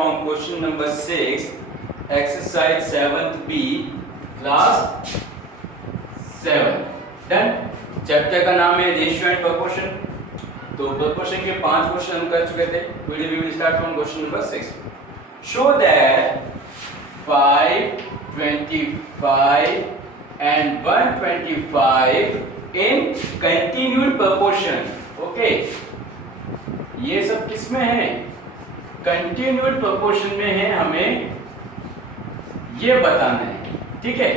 from question number 6, exercise 7th B, class 7. Done. Chapter का नाम है रेशियो एंड प्रोपोर्शन. तो प्रोपोर्शन के 5 क्वेश्चन हम कर चुके थे. Today we will start from question number 6. So that 5, 25 and 125 in continued proportion. Okay. ये सब किस में है? कंटिन्यूड प्रोपोर्शन में है. हमें ये बताना है. ठीक है.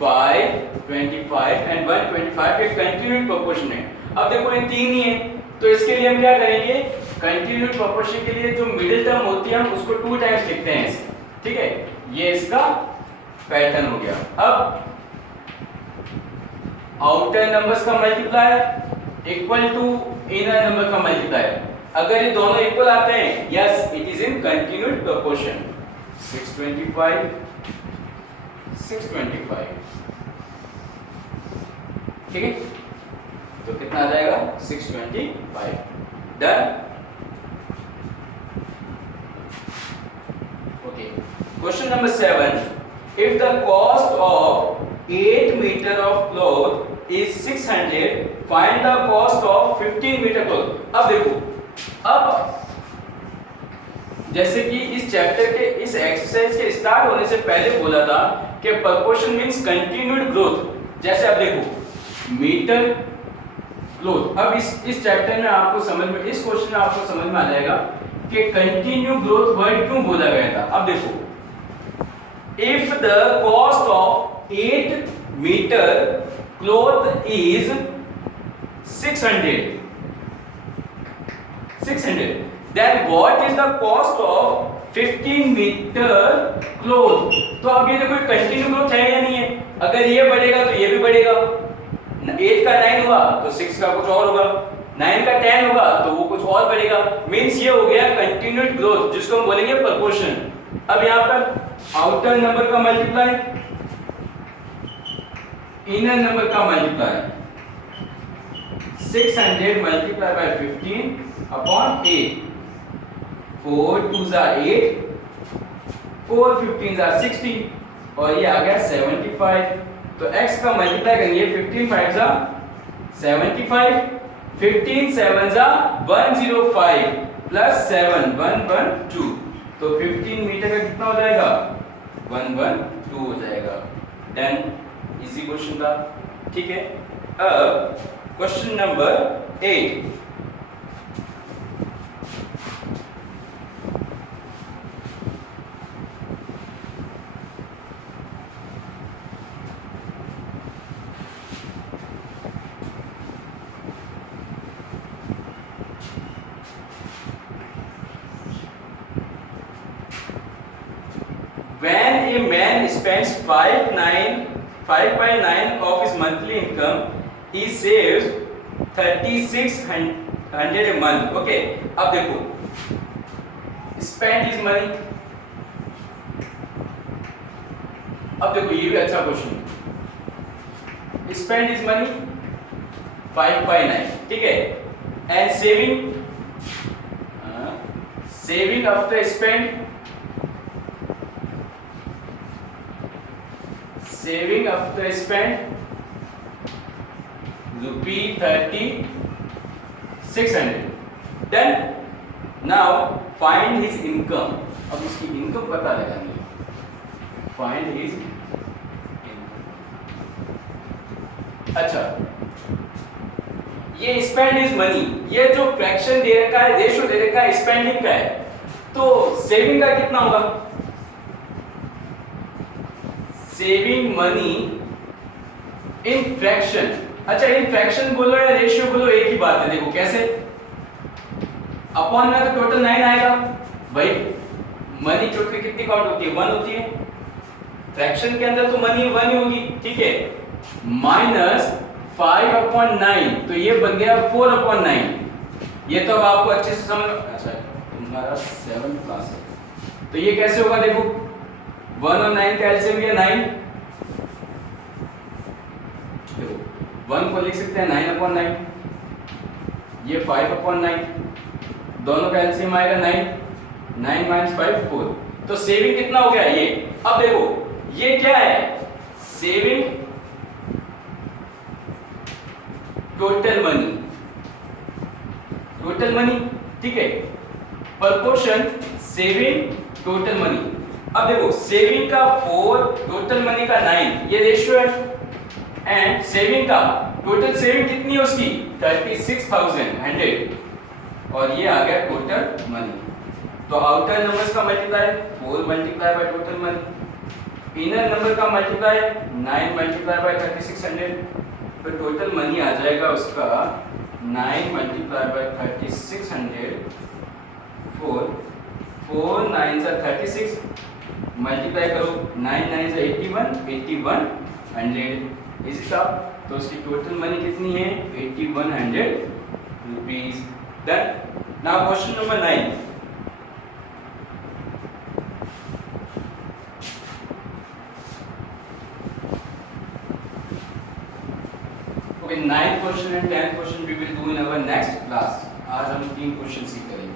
5, 25 एंड 125 एक कंटिन्यूड प्रोपोर्शन है. अब देखो ये तीन ही है, तो इसके लिए हम क्या करेंगे? कंटिन्यूड प्रोपोर्शन के लिए जो मिडिल टर्म होती है हम उसको 2 टाइम्स लिखते हैं. ठीक है. ये इसका पैटर्न हो गया. अब आउटर नंबर्स का multiply equal to inner number का मल्टीप्लाई. अगर ये दोनों इक्वल आते हैं, yes it is in continued proportion. 625 625. ठीक है. तो कितना आ जाएगा? 625. Done. Okay. Question number 7. If the cost of 8 metre of cloth is 600, find the cost of 15 meter cloth. अब देखो, अब जैसे कि इस चैप्टर के इस एक्सरसाइज के स्टार्ट होने से पहले बोला था कि प्रोपोर्शन मींस कंटिन्यूड ग्रोथ. जैसे अब देखो मीटर क्लोथ. अब इस चैप्टर में आपको समझ में, इस क्वेश्चन में आपको समझ में आ जाएगा कि कंटिन्यू ग्रोथ वर्ड क्यों बोला गया था. अब देखो, if the cost of 8 metre cloth is 600, then what is the cost of 15 meter cloth? तो अब ये देखो कंटिन्यू ग्रोथ है या नहीं है. अगर ये बढ़ेगा तो ये भी बढ़ेगा. 8 का 9 हुआ तो 6 का कुछ और होगा. 9 का 10 होगा तो वो कुछ और बढ़ेगा. मींस ये हो गया कंटिन्यूड ग्रोथ, जिसको हम बोलेंगे प्रोपोर्शन. अब यहाँ पर आउटर नंबर का मल्टीप्लाई इनर नंबर का multiply. 600 multiply by 15 upon 8. 4 2s are 8, 4 15s are 60 और ये आ गया 75. तो x का मल्टीप्लाई करेंगे. 15 5s are 75, 15 7s are 105 plus 7 112. तो 15 मीटर का कितना हो जाएगा? 112 हो जाएगा. देन इसी क्वेश्चन का. ठीक है. अब question number 8. When a man spends 5/9 of his monthly income, he saves 3600 a month. Okay. अब देखो, spend is money. अब देखो ये भी अच्छा क्वेश्चन है. Spend is money 5/9. ठीक है. And saving after spend, saving after spend rupee 3600. Then now find his income. अब इसकी इनकम पता लगानी है. Find his income. अच्छा, ये spend is money. ये जो फ्रैक्शन दे रखा है, रेशियो दे रखा है स्पेंडिंग का है, तो सेविंग का कितना होगा? Saving money in fraction. अच्छा, इन फ्रैक्शन बोलो या रेशियो बोलो एक ही बात है. देखो कैसे, अपॉन में तो टोटल 9 आएगा भाई. मनी टोटल कितनी काउंट होती है? 1 होती है. फ्रैक्शन के अंदर तो मनी 1 ही होगी. ठीक है. माइनस 5/9 तो ये बन गया 4/9. ये तो अब आपको अच्छे से समझ. अच्छा, तुम्हारा 7th क्लास है तो ये कैसे होगा? देखो 1 और 9 का एलसीएम लिया 9. देखो 1 को लिख सकते हैं 9/9, ये 5/9. दोनों का एलसीएम आएगा 9, 9 माइनस 5 4। तो सेविंग कितना हो गया ये? अब देखो ये क्या है, saving total money, total money, ठीक है, प्रपोर्शन सेविंग टोटल मनी। अब देखो सेविंग का 4, टोटल मनी का 9, ये रेशियो है। एंड सेविंग का टोटल सेविंग कितनी है उसकी 36,100 और ये आ गया टोटल मनी। तो आउटर नंबर्स का multiply 4 multiply by total money, inner number का मल्टीप्लाई 9 मल्टीप्लाई बाय 3600। तो टोटल मनी आ जाएगा उसका 9 मल्टीप्लाई बाय 3600, 4 9 जा 36, मल्टीप्लाई करो 9 9 जा 81, 8100 इज स्टॉप। तो उसकी टोटल मनी कितनी है 8100 rupees. Done. Now question number 9। Okay, 9th question and 10th question we will do in our next class. आज हम 3 क्वेश्चन सीख करेंगे।